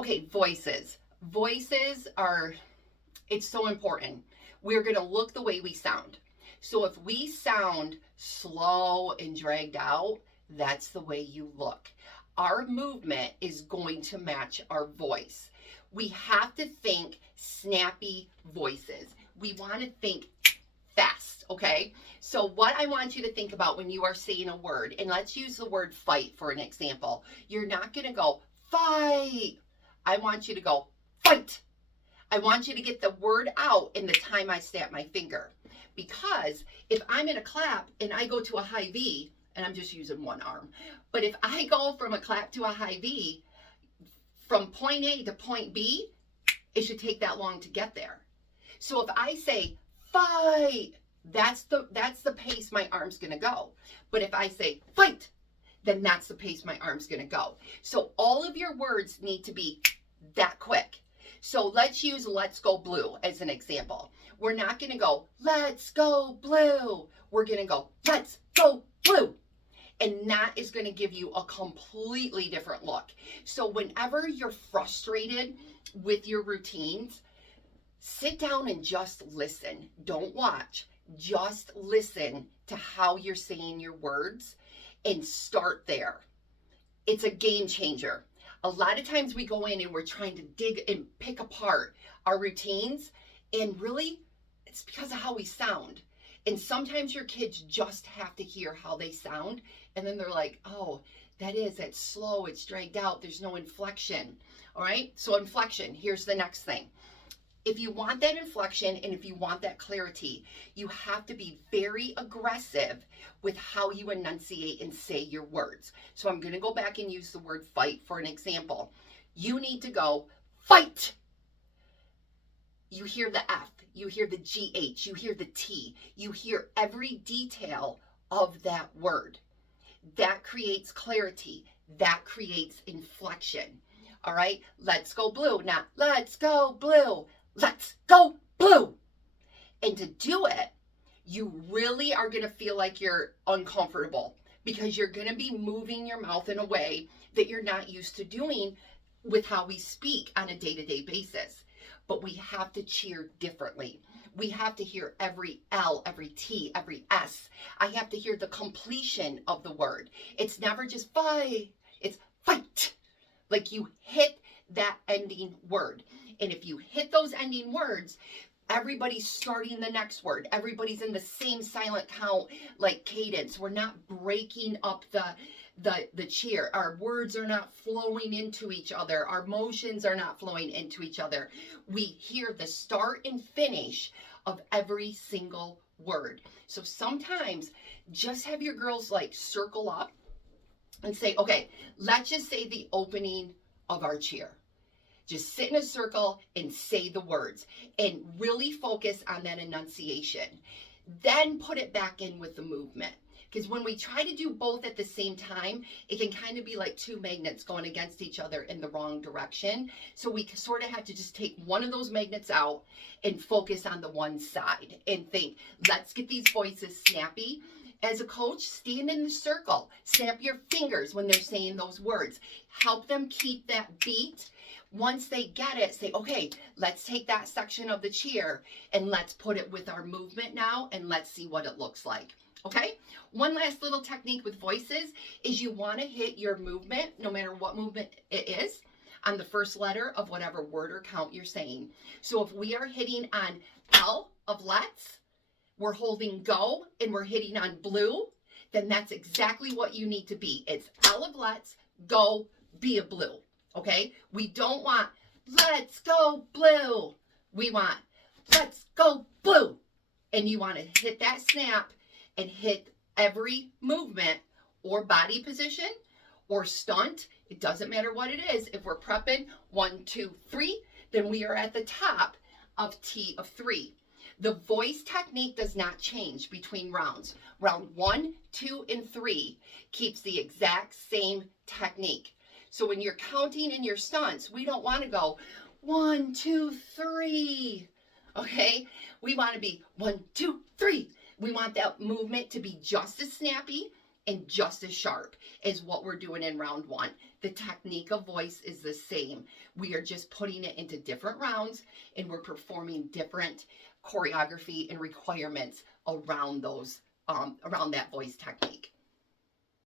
Okay, voices. Voices are, it's so important. We're going to look the way we sound. So if we sound slow and dragged out, that's the way you look. Our movement is going to match our voice. We have to think snappy voices. We want to think fast, okay? So what I want you to think about when you are saying a word, and let's use the word fight for an example. You're not going to go fight. I want you to go fight. I want you to get the word out in the time I snap my finger. Because if I'm in a clap and I go to a high V, and I'm just using one arm, but if I go from a clap to a high V, from point A to point B, it should take that long to get there. So if I say fight, that's the pace my arm's gonna go. But if I say fight, then that's the pace my arm's gonna go. So all of your words need to be that quick. So let's use let's go blue as an example. We're not gonna go, let's go blue. We're gonna go, let's go blue. And that is going to give you a completely different look. So whenever you're frustrated with your routines, sit down and just listen. Don't watch. Just listen to how you're saying your words and start there. It's a game changer. A lot of times we go in and we're trying to dig and pick apart our routines, and really it's because of how we sound. And sometimes your kids just have to hear how they sound, and then they're like, oh, that's slow, it's dragged out, there's no inflection. All right, so inflection, here's the next thing. If you want that inflection and if you want that clarity, you have to be very aggressive with how you enunciate and say your words. So I'm going to go back and use the word fight for an example. You need to go fight. You hear the F, you hear the GH, you hear the T, you hear every detail of that word. That creates clarity. That creates inflection. All right, let's go blue, not let's go blue. Let's go blue. And to do it, you really are going to feel like you're uncomfortable because you're going to be moving your mouth in a way that you're not used to doing with how we speak on a day-to-day basis. But we have to cheer differently. We have to hear every L, every T, every S. I have to hear the completion of the word. It's never just fight, it's fight. Like you hit that ending word. And if you hit those ending words, everybody's starting the next word. Everybody's in the same silent count, like cadence. We're not breaking up the cheer. Our words are not flowing into each other. Our motions are not flowing into each other. We hear the start and finish of every single word. So sometimes just have your girls like circle up and say, okay, let's just say the opening of our cheer. Just sit in a circle and say the words and really focus on that enunciation. Then put it back in with the movement. Because when we try to do both at the same time, it can kind of be like two magnets going against each other in the wrong direction. So we sort of have to just take one of those magnets out and focus on the one side and think, let's get these voices snappy. As a coach, stand in the circle. Snap your fingers when they're saying those words. Help them keep that beat. Once they get it, say, okay, let's take that section of the cheer and let's put it with our movement now and let's see what it looks like. Okay? One last little technique with voices is you want to hit your movement, no matter what movement it is, on the first letter of whatever word or count you're saying. So if we are hitting on L of let's, we're holding go and we're hitting on blue, then that's exactly what you need to be. It's L of let's, go, be a blue. Okay? We don't want let's go blue. We want let's go blue. And you want to hit that snap and hit every movement or body position or stunt. It doesn't matter what it is. If we're prepping 1, 2, 3, then we are at the top of T of 3. The voice technique does not change between rounds. Round 1, 2, and 3 keeps the exact same technique. So when you're counting in your stunts, we don't want to go 1, 2, 3. Okay? We want to be 1, 2, 3. We want that movement to be just as snappy and just as sharp as what we're doing in round one. The technique of voice is the same. We are just putting it into different rounds, and we're performing different choreography and requirements around those around that voice technique.